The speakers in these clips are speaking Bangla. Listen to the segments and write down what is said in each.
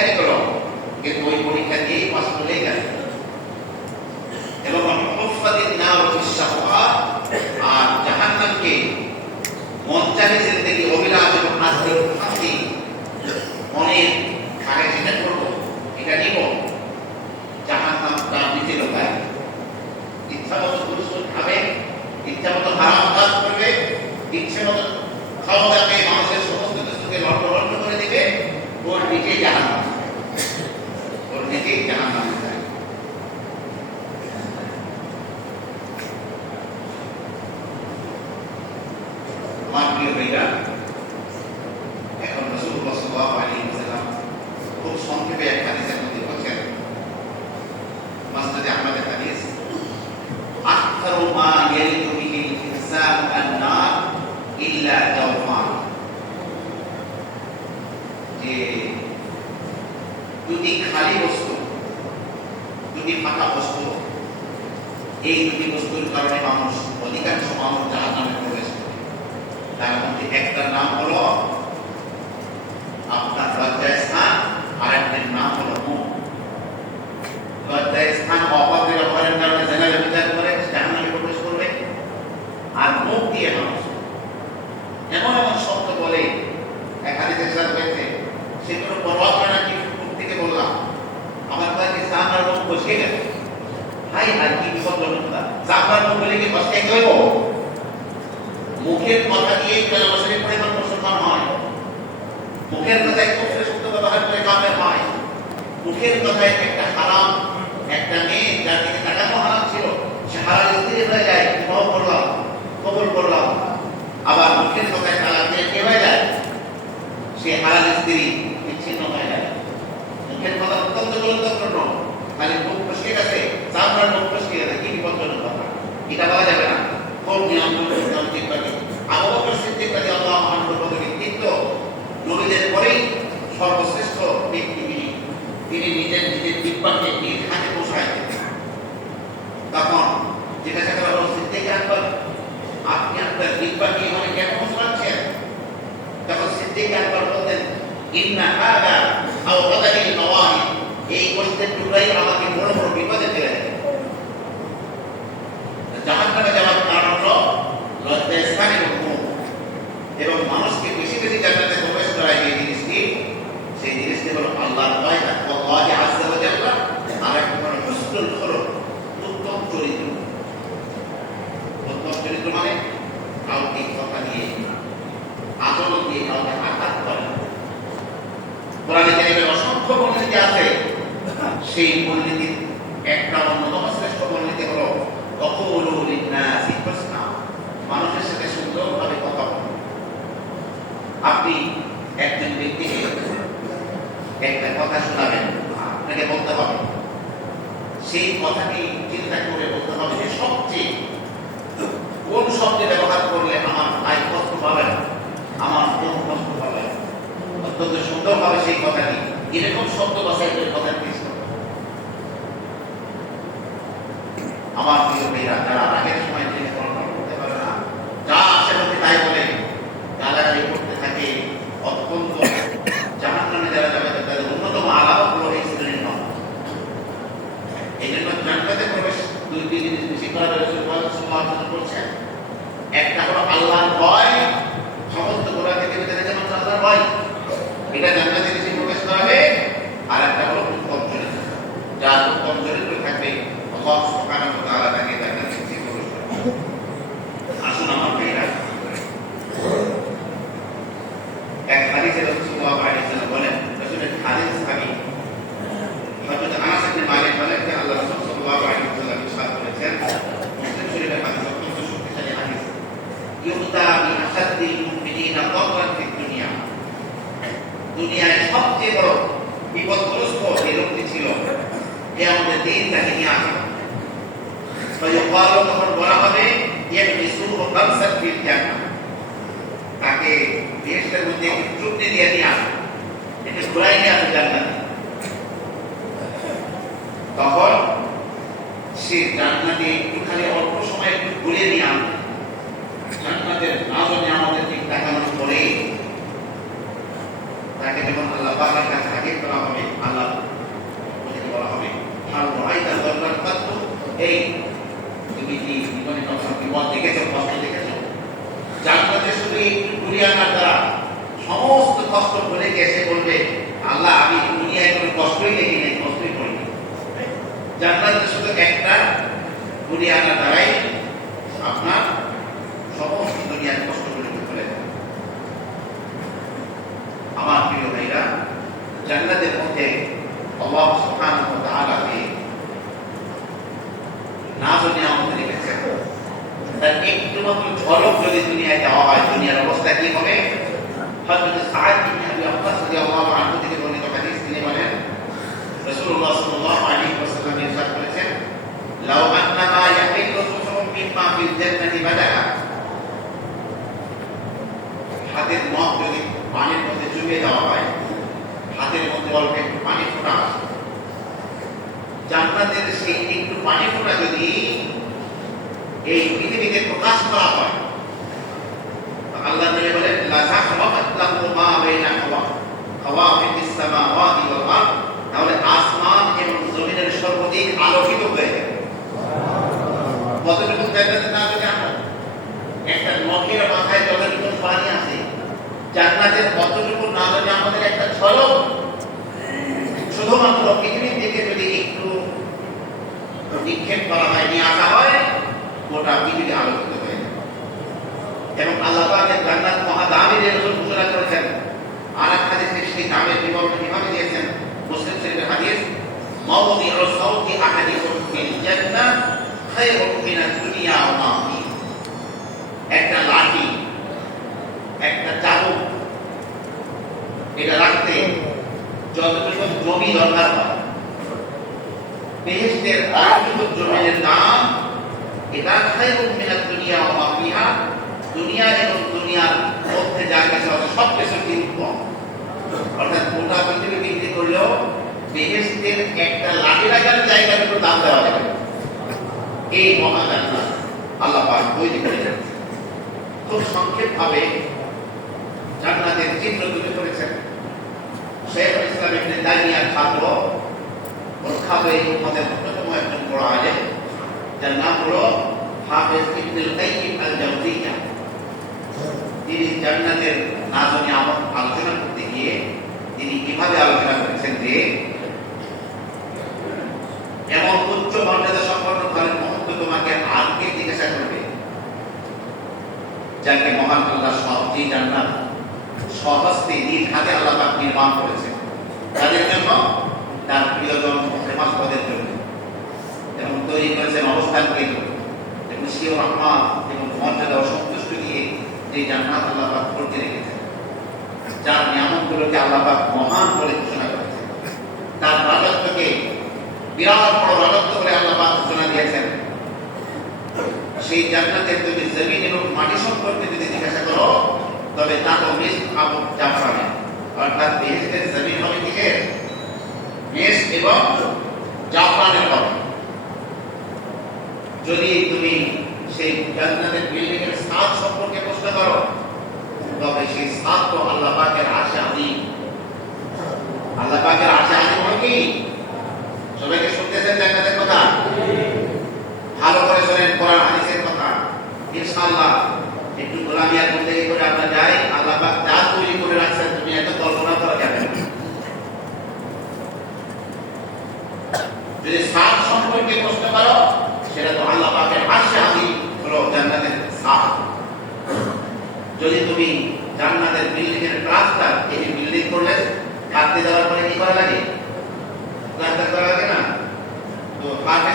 পরীক্ষায় করো কিন্তু ওই পরীক্ষা দিয়েই পাস করলে গেল। এবং হুফাতিন নার ফিস-শাহওয়াত আর জাহান্নামকে চাহে জিন্দেগি, অভিলাষ এবং আজকে ফাঁসি মনের আগে যেটা করব, এটা নিব। জাহান্নাম তার নিচে লোকায়। ইচ্ছা মতো পুরস্কার খাবে, ইচ্ছা মতো হারাম কাজ করবে, ইচ্ছে মতো খাওয়া দাবে মানুষের সমস্ত কিছুকে লন্ড লন্ড করে দিবে, ওর নিচেই জাহান্নাম ওর নিচেই জাহান্নাম যায় আমার প্রিয় ভাইরা এখন রসুল্লাহ সাল্লাল্লাহু আলাইহি ওয়াসাল্লাম খুব সংক্ষেপে এক হাদিসের মধ্যে বলছেন মাসনাদে আহমদের হাদিস আকথারু মা ইয়ালিদু বিহি ইনসান আন-নার যে দুটি খালি বস্তু, দুটি ফাঁকা বস্তু, এই দুটি বস্তুর কারণে মানুষ, অধিকাংশ মানুষ জাহান্নামে প্রবেশ করে। তার মধ্যে একটার নাম হলো আপনার লজ্জায় স্থান আর একটার নাম হলো মুখ লজ্জায় স্থান অপথে ব্যবহারের কারণে জেনারে বিচার করে জাহান্নামে প্রবেশ করবে আর মুখ দিয়ে মানুষ এমন এমন শব্দ বলে এক হাদিসে সাথে হয়েছে সেগুলো পরোয়া করে না কি মুখ থেকে বললাম আমার কয়েকটি সামনার মুখ বসে গেল হাই হাই কি বিপজ্জনকতা? হইব? মুখের কথা দিয়ে জনবসতির পরিমাণ মুসলমান হয়। মুখের কথায় কুফরে শব্দ ব্যবহার মুখের একটা হারাম, একটা মেয়ে যার দিকে তাকানো হারাম সে হারাম স্ত্রী হয়ে যায় কবুল করলাম আবার মুখের কথায় তালাক দিয়ে যায়? সে হারাম স্ত্রী, বিচ্ছিন্ন হয়ে যায়। মুখের কথা অত্যন্ত গুরুত্বপূর্ণ খালি মুখ ফসকে গেছে চামড়ার ফসকে কি বিপজ্জনক কথা এটা বলা যাবে না। খুব নিয়ন্ত্রণ হবে চিন্তাকে আবু বকর সিদ্দিক রাদিয়াল্লাহু কিন্তু নবীদের পরেই সর্বশ্রেষ্ঠ ব্যক্তি তিনি। তিনি নিজের নিজের দিব্যাকে নিজ হাতে পোষায়। তখন জিজ্ঞাসা করা হলো সিদ্দিক আকবর। আপনি আপনার দিব্যাকে মানে কেন পোষাচ্ছেন তখন সিদ্দিক আকবর বলতেন, ইন্না হাদা আও গাদারিল নওয়াহি এই গোষ্ঠের টুকরাই আমাকে বড় বড় বিপদে ফেলে দেবে জাহান নামে যাওয়ার কারণ হলো লজ্জায় স্থান এবং মুখ এবং মানুষকে বেশি বেশি জান্নাতে প্রবেশ করায় যে জিনিসটি সেই জিনিসটি হলো আল্লাহর ভয় না আল্লাহ আজকে জানলা আর একটা হলো হুসনুল খলক উত্তম চরিত্র উত্তম চরিত্র মানে কাউকে কথা দিয়ে আচরণ দিয়ে কাউকে আঘাত করে না। কোরআনে কারিমের অসংখ্য মূলনীতি আছে সেই মূলনীতির একটা অন্যতম শ্রেষ্ঠ মূলনীতি হলো অকৌলু লিন্নাসি হুসনা মানুষের সাথে সুন্দরভাবে কথা বলুন। আপনি একজন ব্যক্তিকে একটা কথা শোনাবেন, আপনাকে বলতে হবে। সেই কথাটি চিন্তা করে বলতে হবে যে সবচেয়ে কোন শব্দে ব্যবহার করলে আমার ভাই কষ্ট পাবে না আমার বোন কষ্ট পাবে না অত্যন্ত সুন্দরভাবে সেই কথাটি, এরকম শব্দ বাছাই করে কথা আমার প্রিয় মেয়েরা যারা আগের ফিল জান্নাহ তাকে দেশের মধ্যে চুক্তি দিয়ে নিয়ে আসে এটা ঘুরাই নিয়ে আসে জান্নাতে। তখন সে জান্নাতে একটুখানি অল্প সময় একটু ঘুরে নিয়ে আসে জান্নাতের নাজনে আমাদের দিক পরে তাকে যখন আল্লাহ পাকের কাছে হাজির করা হবে আনার দ্বারা সমস্ত কষ্ট ভুলে সে বলবে, আল্লাহ, আমি দুনিয়ায় কোনো কষ্টই দেখি নাই, কষ্টই করিনি জান্নাতে শুধু একটা কুড়ি আনার দ্বারাই আপনার সমস্ত দুনিয়ার কষ্টগুলি চলে যাবে আমার প্রিয় ভাইরা, জান্নাতের মধ্যে সুবহানাহু ওয়া তাআলাকে না যদি আমাদের রেখেছেন। তার একটু মাত্র ঝলক যদি দুনিয়ায় দেওয়া হয়, দুনিয়ার অবস্থা কি হবে? হাতের নখ যদি পানির মধ্যে চুবিয়ে দেওয়া হয়, হাতের মধ্যে অল্প একটু পানি ফোটা জান্নাতের সেই একটু পানি ফোটা যদি এই পৃথিবীতে প্রকাশ করা হয়। আল্লাহ তাআলা বলেন লা তাখওয়াত মা বাইনা ফিস সামাওয়াতি ওয়াল আরদ। তাহলে আসমান এবং জমিনের সর্বদিক আলোকিত হয়ে যাবে কতটুকু জান্নাতে না যদি আমরা? একটা নখের মাথায় যতটুকু পানি আছে জান্নাতের কতটুকু না যদি আমাদের একটা ঝলক শুধুমাত্র পৃথিবীর দিকে যদি একটু নিক্ষেপ করা হয় নিয়ে আসা হয় গোটা পৃথিবী আলোকিত হয়ে। এবং আল্লাহ জান্নাত মহাদামি যে রসুল ঘোষণা করেছেন। আর এক হাদিসে সেই দামের বিবরণ কীভাবে দিয়েছেন? মুসলিম শরীফের হাদিস মাওদিউ সাউতি আহাদিকুম ফিল জান্নাহ খায়রুম মিনাদ দুনিয়া ওয়া মা একটা লাঠি, একটা চাবুক, এটা রাখতে যতটুকু জমি দরকার হয়। বেহেশতের অনেকটুকু জমির দাম এটা খায়রুম মিনাদ দুনিয়া ওয়া দুনিয়া এবং দুনিয়ার মধ্যে যা কিছু সব কিছু কি উত্তম অর্থাৎ গোটা পৃথিবী বিক্রি করলেও বেহেশতের একটা জায়গার একটু দাম দেওয়া যাবে এই মহাজান্নাত আল্লাহ পাক তৈরি করে। খুব সংক্ষেপ ভাবে জান্নাতের চিত্র তুলে ধরেছেন। শেখ ইসলাম ইবনে তাইমিয়ার ছাত্র অন্যতম একজন বড় আলেম। যার নাম হলো হাফেজ ইবনুল কাইয়িম আল জাওজিয়া তিনি জান্নাতের নাজনী আমল আলোচনা করতে গিয়ে তিনি কীভাবে আলোচনা করেছেন যে এমন উচ্চ মর্যাদা সম্পন্ন ঘরের মহত্ব তোমাকে আজকে জিজ্ঞাসা করবে যাকে মহান আল্লাহ সহজেই জান্নাত সহস্তে নিজ হাতে আল্লাহ নির্মাণ করেছেন তাদের জন্য তার প্রিয়জন ফেমাস পদের জন্য তৈরি করেছেন অবস্থান কেন্দ্র। এবং শিও রহমান এবং মর্যাদা ও সন্তুষ্ট দিয়ে যে জান্নাত আল্লাহবাক করতে রেখেছেন, যার নিয়ামতগুলোকে আল্লাহবাক মহান করে ঘোষণা করেছেন। তার রাজত্বকে বিরাট বড় রাজত্ব করে আল্লাহবাক ঘোষণা দিয়েছেন। সেই জান্নাতের যদি জমিন এবং মাটি সম্পর্কে যদি জিজ্ঞাসা করো, তবে তা তো মেষ আবু জাফরানে। অর্থাৎ জমিন হবে কিসের? মেষ এবং জাফরানের হবে। যদি তুমি সেই জান্নাতের বিল্ডিং এর সাত সম্পর্কে প্রশ্ন করো, তবে সেই সাত তো আল্লাহ পাকের আশে আদি আল্লাহ পাকের আশে আদি মানে কি? সবাইকে শুনতেছেন জান্নাতের কথা? ভালো করে শোনেন, কোরআন, হাদিসের কথা। ইনশাআল্লাহ, একটু মধ্যে এই করে আমরা যাই। আল্লাহ পাক যা তৈরি করে রাখছেন, তুমি এত কল্পনা করা যাবে। যদি সাত সম্পর্কে প্রশ্ন করো সেটা তো আল্লাহ পাকের আশে আমি হলো জান্নাতের সাত যদি তুমি জান্নাতের বিল্ডিং এর প্লাস্টার এই বিল্ডিং করলে কাটতে যাওয়ার পরে কি করা লাগে? প্লাস্টার করা লাগে না? তো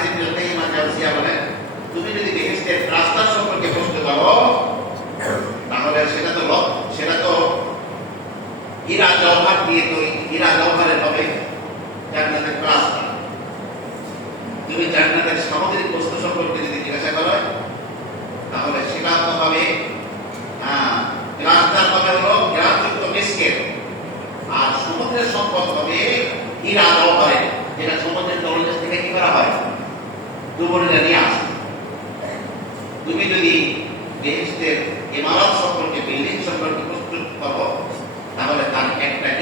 ইবনুল কাইয়িম আল-জাওজিয়া বলেন Boleh.